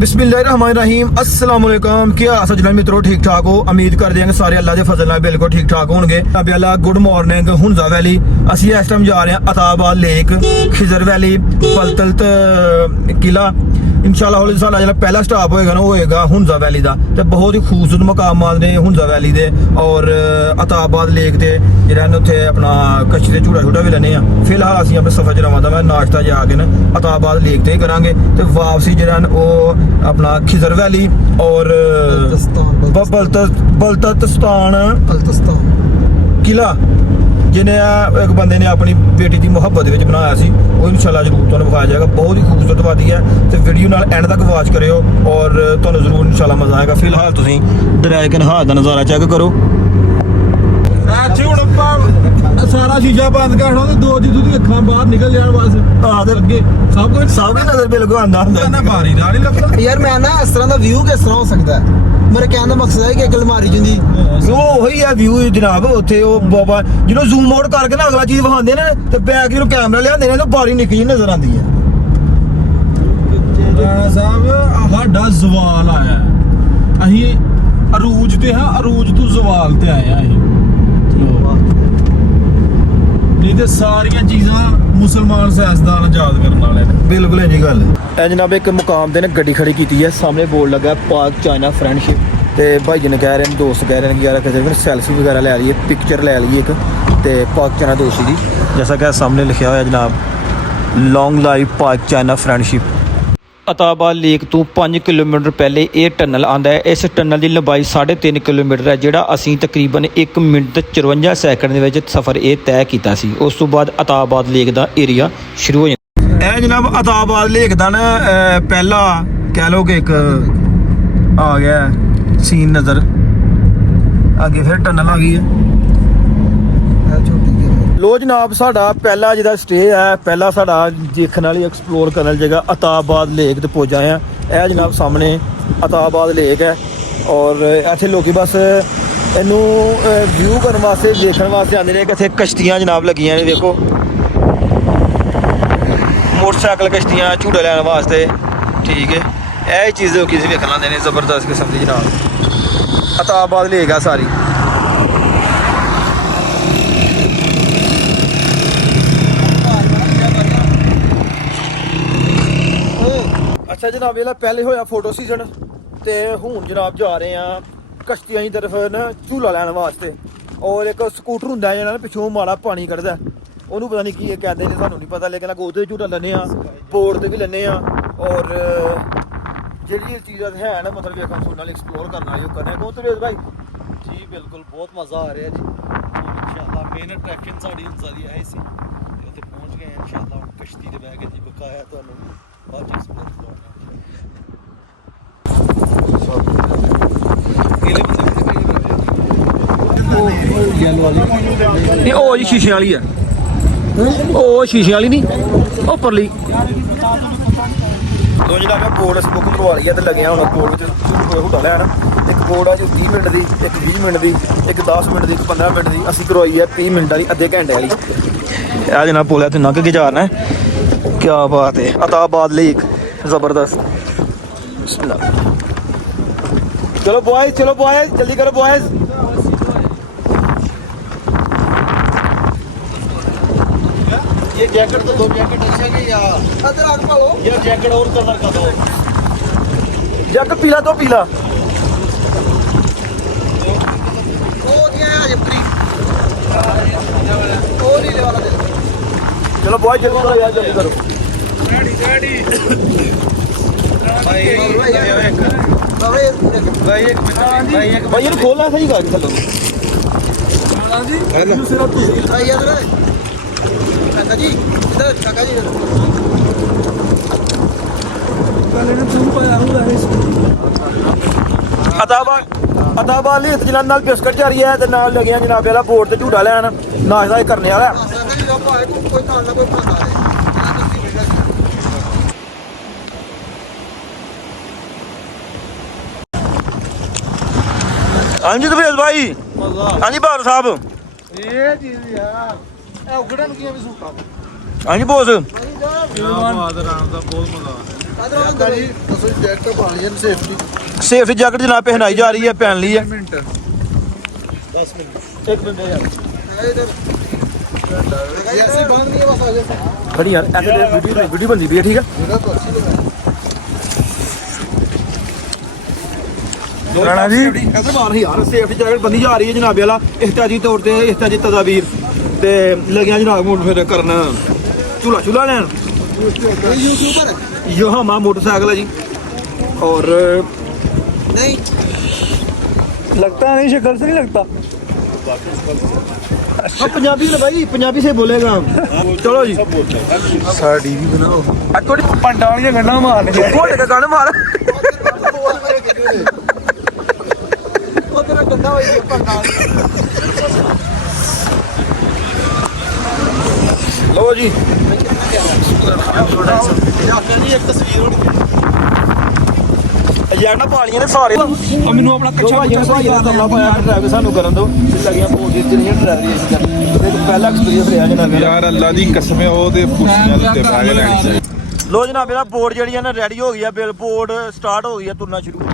बिस्मिल्लाहिर्रहमानिर्रहीम अस्सलाम वालेकुम। क्या सज्जन मित्रों ठीक ठाक हो? उम्मीद करते हैं कि सारे अल्लाह के फजल नाल बिल्कुल ठीक ठाक होंगे। अभी अल्लाह गुड मॉर्निंग हुंजा वैली असी इस टाइम जा रहे हैं अताबाद लेक खिजर वैली पलतलत किला इंशाल्लाह हौली साला जो पहला स्टॉप होएगा ना होएगा हुंजा वैली का। तो बहुत ही खूबसूरत मकामात ने हुंजा वैली दे और अताबाद लेक दे जिहड़ा उत्थे अपना कच्ची ते झूटा झूटा भी लैने आ। फिलहाल असीं अपने सफर च रवां मैं नाश्ता जाके ना अताबाद लेक ते करांगे ते वापसी जिहड़ा वो अपना खिजर वैली और बलतस्तान किला जिन्हें एक बंदे ने अपनी बेटी की मुहब्बत बनाया सी वो इंशाल्लाह जरूर तुहानूं विखाया जाएगा। बहुत ही खूबसूरत वादी है तो वीडियो नाल एंड तक वॉच करियो और तुहानूं जरूर इंशाल्लाह मजा आएगा। फिलहाल तुसीं दरिया कनहार दा नज़ारा चेक करो। सारा शीशा बंद करना ते दो जिद्दू दी अखां बाहर निकल जाण बस अगे सब कुछ नजर बिल्कुल आंदा हुंदा ना बारी नाल ही लगदा यार मैं ना इस तरह दा व्यू किस तरह हो सकदा है। मेरे कहने दा मकसद है कि एक अलमारी जिंदी वो वही है व्यू जनाब। उत्थे वो बाबा जिन्हों जूम आउट करके ना अगला चीज विखांदे ने ते बैक जो कैमरा लियांदे ने तो बारी निक्की जी नजर आंदी है। साहब साडा जवाल आया अहीं अरूज ते हां अरूज तो जवाल ते आए अहीं नहीं तो सारिया चीज़ां मुसलमान सियासतदान याद करने वाले ने बिल्कुल जी गल है जनाब। एक मुकाम ते गड्डी खड़ी की है सामने बोर्ड लगा पाक चाइना फ्रेंडशिप ते भाई जी ने कह रहे हैं दोस्त कह रहे हैं कि यार कहते सैल्फी वगैरह ले लीए पिक्चर ले लीए एक तो पाक चाइना दोस्ती की जैसा कि सामने लिखा हुआ है जनाब लॉन्ग लाइफ पाक चाइना फ्रेंडशिप। अताबाद लेक तो 5 किलोमीटर पहले ये टनल आंदा है। इस टनल की लंबाई 3.5 किलोमीटर है जिहड़ा असीं तकरीबन 1 मिनट ते 54 सैकंड दे विच सफ़र ये तय कीता सी। उस तो बाद अताबाद लेक का एरिया शुरू हो जाता है। जनाब अताबाद लेक का ना पहला कह लो कि एक आ गया सीन नज़र आगे फिर टनल आ गई है। लो जनाब साडा पहला जिहड़ा स्टे है पहला साडा देखने वाली एक्सप्लोर करने वाली जगह अताबाद लेक ते पुज आए हैं। यह जनाब सामने अताबाद लेक है और इत्थे लोग बस इनू व्यू करने वास्ते देखने वास्ते आते हैं कि इत्थे कश्तियाँ जनाब लगियां ने देखो मोटरसाइकिल कश्तियाँ झूटे लैने वास्ते ठीक है। यह चीज़ किसी देखने आते हैं ज़बरदस्त किस्म की जनाब अताबाद लेक है सारी। अच्छा जनाब ये पहले होया फोटो सीजन तो हूँ जनाब जा रहे हैं कश्तियां की तरफ ना झूला लैने वास्ते और एक स्कूटर होंगे जो पिछों माड़ा पानी कढ़दा उन्होंने पता नहीं की कहते हैं सानू नहीं पता लेकिन अगर वो झूटा लैने बोर्ड से भी लैने और जी चीज़ है ना मतलब वेखन सुनने वाली एक्सप्लोर करने वाली करने कौन तो भाई जी बिल्कुल बहुत मज़ा आ रहा है जी इंशाल्लाह मेन अट्रैक्शन साड़ी सारी है सी उत्थे पहुंच गए इंशाल्लाह कश्ती दे बैठ के जी बकाया तुहानू बाद एक्सप्लोर करना केले नहीं ओ जी शीशे वाली है ओ शीशे वाली नहीं उपरली तो जनाब मैं बोर्ड बुक करवा ली है तो लगे हूँ बोर्ड हुटा लैन एक बोर्ड है जो 30 मिनट की एक 20 मिनट की एक 10 मिनट की 15 मिनट की असी करवाई है 30 मिनट वाली अद्धे घंटे वाली। यह जनाब पुल है लंघ के जाना है। क्या बात है अताबाद लेक ज़बरदस्त। चलो बॉयज जल्दी करो बॉयज। ये जैकेट तो 2 जैकेट अच्छा कि या अदरक पालो या जैकेट और कलर का दो जग पीला तो पीला ओ दिया है जबरी ओ नहीं वाला दे चलो बॉयज जल्दी करो यार जल्दी करो। भाई ये खोलना सही कर चलो काका जी इधर काका जी अताबाद लेक जनाब नाल बिस्कट जा रही है ते नाल लगे जनाब वाला बोर्ड ते झूटा लैन नाश्ता करने वाला। कोई खाना कोई खाता है हाँ जी तफेज भाई हाँ जी बार साहब ये चीज यार ए उगड़न की भी सूखा हाँ जी बोस ਬਾਦ ਰਾਮ ਦਾ ਬਹੁਤ ਮਜ਼ਾ ਆ ਰਿਹਾ ਜੀ ਦੱਸੋ ਜੈਕਟ ਪਾ ਲਈ ਸੇਫਟੀ ਸੇਫਟੀ ਜੈਕਟ ਜਨਾਬ ਪਹਿਨਾਈ ਜਾ ਰਹੀ ਹੈ ਪਹਿਨ ਲਈ ਹੈ 10 ਮਿੰਟ ਇੱਕ ਮਿੰਟ ਯਾਰ ऐसे बांध नहीं है बस आगे से खड़ी यार ऐसे वीडियो बनती भी है ठीक है मेरा तो अच्छी लगा राणा जी ऐसे मार ही यार सेफ्टी जैकेट बंदी जा रही है जनाब वाला एहतियाती तौर पे एहतियाती तदाबीर ते लगिया जनाब मुड़ फिर करना झूला लैन यूट्यूबर है यो हमारा मोटरसाइकिल है जी और नहीं लगता नहीं शक्ल से नहीं लगता पंजाबी में भाई पंजाबी से बोलेगा चलो जी ਸਾਡੀ ਵੀ ਬਣਾਓ थोड़ी पंडा वाली गन्ना मार घोड़े का गन मार वो तेरा गंदा हो गया पंगा लो जी जी एक तस्वीर होनी यार ना पालियां ने सारे मैनू अपना कच्चा भाई का तबला पाया ड्राइव सानू करन दो लगियां बहुत जितनी ड्राइवरी इस कर पहला एक्सपीरियंस रहा जनाब ਯਾਰ ਅੱਲਾ ਦੀ ਕਸਮ ਹੈ ਉਹਦੇ ਪੁੱਛੀਆਂ ਦੇ ਉੱਤੇ ਬਹਿ ਕੇ ਲੈਣੀ ਚਾਹੀਦੀ लो जनाब मेरा बोर्ड जी ना रेडी हो गई है बिल बोर्ड स्टार्ट हो गई है तुरना शुरू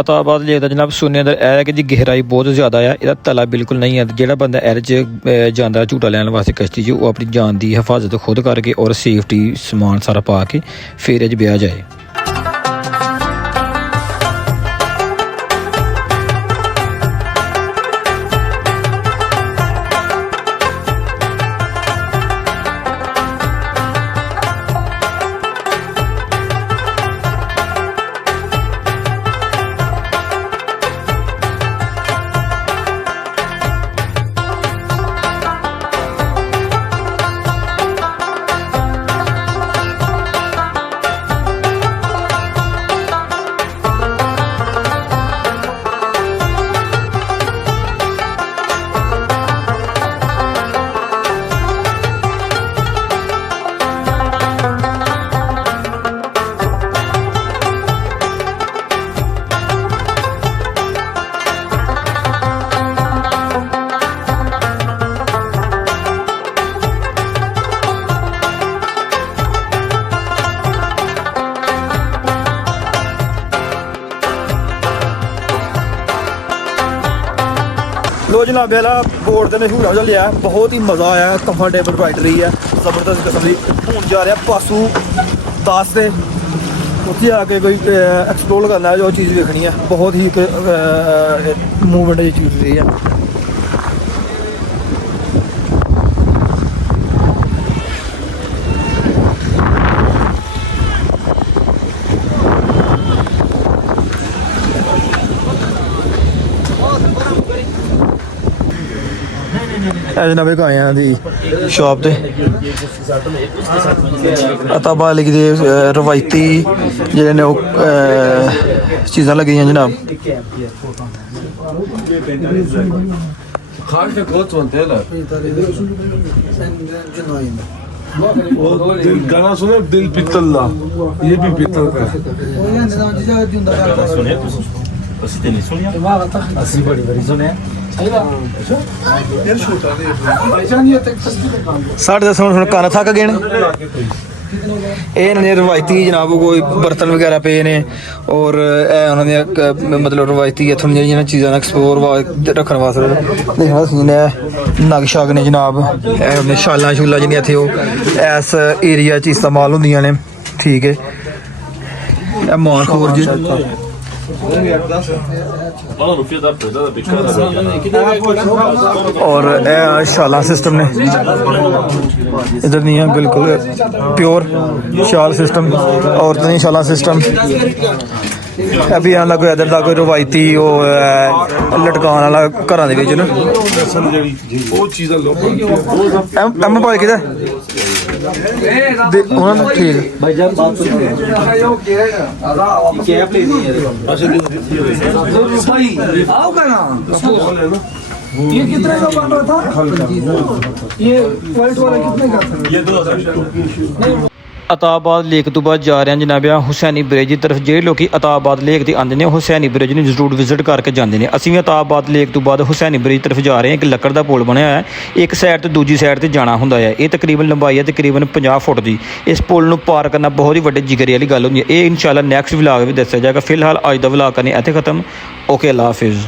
ਅਤਾਬਾਦ ਲੇਕ ਦਾ ਜਨਾਬ ਸੁਣਨੇ ਦਾ ਇਹ ਹੈ ਕਿ ਜੀ ਗਹਿਰਾਈ ਬਹੁਤ ਜ਼ਿਆਦਾ ਆ ਇਹਦਾ ਤਲਾ ਬਿਲਕੁਲ ਨਹੀਂ ਹੈ ਜਿਹੜਾ ਬੰਦਾ ਇਹਦੇ 'ਚ ਜਾਂਦਾ ਝੂਟਾ ਲੈਣ ਵਾਸਤੇ ਕਸ਼ਤੀ 'ਚ ਉਹ ਆਪਣੀ ਜਾਨ ਦੀ ਹਿਫਾਜ਼ਤ ਖੁਦ ਕਰਕੇ ਔਰ ਸੇਫਟੀ ਸਮਾਨ ਸਾਰਾ ਪਾ ਕੇ ਫਿਰ ਇਹ 'ਚ ਵਿਆਹ ਜਾਏ लो जनाब वाला बोर्ड से मशहूर हो लिया बहुत ही मज़ा आया कंफर्टेबल राइड रही है जबरदस्त किस्म की हूँ जा रहा पासू 10 से उत्थे आके कोई एक्सप्लोर करना है जो चीज़ देखनी है बहुत ही मूवमेंट की चीज़ रही है नवे आए हैं जी शॉप ते अताबालिक दे रवायती जेह्ड़े ने चीज़ां लगी जनाब गाना सुने दिल पित्तल ये भी पित्तल का साढ़े 10 ਹੁਣ ਕੰਨ ਥੱਕ ਗਏ ਨੇ ਇਹ ਇਹਨਾਂ ਦੇ ਰਵਾਇਤੀ ਜਨਾਬ ਕੋਈ ਬਰਤਨ ਵਗੈਰਾ ਪਏ ਨੇ ਔਰ ਇਹ ਉਹਨਾਂ ਦੀਆਂ ਮਤਲਬ ਰਵਾਇਤੀ ਇੱਥੋਂ ਦੀਆਂ ਜਿਹੜੀਆਂ ਚੀਜ਼ਾਂ ਦਾ ਐਕਸਪਲੋਰ ਰੱਖਣ ਵਾਸਤੇ ਦੇਖਣਾ ਸੀਨ ਹੈ। ਨਗ ਸ਼ਗ ਨੇ ਜਨਾਬ, ਇਹ ਆਪਣੇ ਛਾਲਾਂ ਛੂਲਾਂ ਜਿਹੜੀਆਂ ਇੱਥੇ ਉਹ ਇਸ ਏਰੀਆ 'ਚ ਇਸਤੇਮਾਲ ਹੁੰਦੀਆਂ ਨੇ। ਠੀਕ ਹੈ, ਇਹ ਮਾਰ ਖੋਰ ਜੀ और शाला सिस्टम ने इधर नहीं है बिल्कुल प्योर शाल सिस्टम और नहीं शाला सिस्टम। अभी यहाँ कोई इधर का कोई रवायती लटकान वाला घर भाई कि ठीक ये कितने का बन रहा था? ये वाइट वाला कितने का था? ये 2000। ਅਤਾਬਾਦ ਲੇਕ ਤੋਂ ਬਾਅਦ ਜਾ ਰਹੇ ਹਾਂ ਜਨਾਬ ਹੁਸੈਨੀ ਬ੍ਰਿਜ ਦੀ ਤਰਫ। ਜਿਹੜੇ ਲੋਕੀ ਅਤਾਬਾਦ ਲੇਕ ਤੇ ਆਉਂਦੇ ਨੇ ਹੁਸੈਨੀ ਬ੍ਰਿਜ ਨੂੰ ਜ਼ਰੂਰ ਵਿਜ਼ਿਟ ਕਰਕੇ ਜਾਂਦੇ ਨੇ। ਅਸੀਂ ਵੀ ਅਤਾਬਾਦ ਲੇਕ ਤੋਂ ਬਾਅਦ ਹੁਸੈਨੀ ਬ੍ਰਿਜ ਤਰਫ ਜਾ ਰਹੇ ਹਾਂ। ਇੱਕ ਲੱਕੜ ਦਾ ਪੁਲ ਬਣਿਆ ਹੋਇਆ ਹੈ, ਇੱਕ ਸਾਈਡ ਤੋਂ ਦੂਜੀ ਸਾਈਡ ਤੇ ਜਾਣਾ ਹੁੰਦਾ ਹੈ। ਇਹ ਤਕਰੀਬਨ ਲੰਬਾਈ ਹੈ ਤਕਰੀਬਨ 50 ਫੁੱਟ ਦੀ। ਇਸ ਪੁਲ ਨੂੰ ਪਾਰ ਕਰਨਾ ਬਹੁਤ ਹੀ ਵੱਡੇ ਜਿਗਰੇ ਵਾਲੀ ਗੱਲ ਹੁੰਦੀ ਹੈ। ਇਹ ਇਨਸ਼ਾਅੱਲਾ ਨੈਕਸਟ ਵਲੌਗ ਵੀ ਦੱਸਿਆ ਜਾਏਗਾ। ਫਿਲਹਾਲ ਅੱਜ ਦਾ ਵਲੌਗ ਕਰਨੇ ਇੱਥੇ ਖਤਮ। ਓਕੇ, ਅੱਲਾ ਹਾਫਿਜ਼।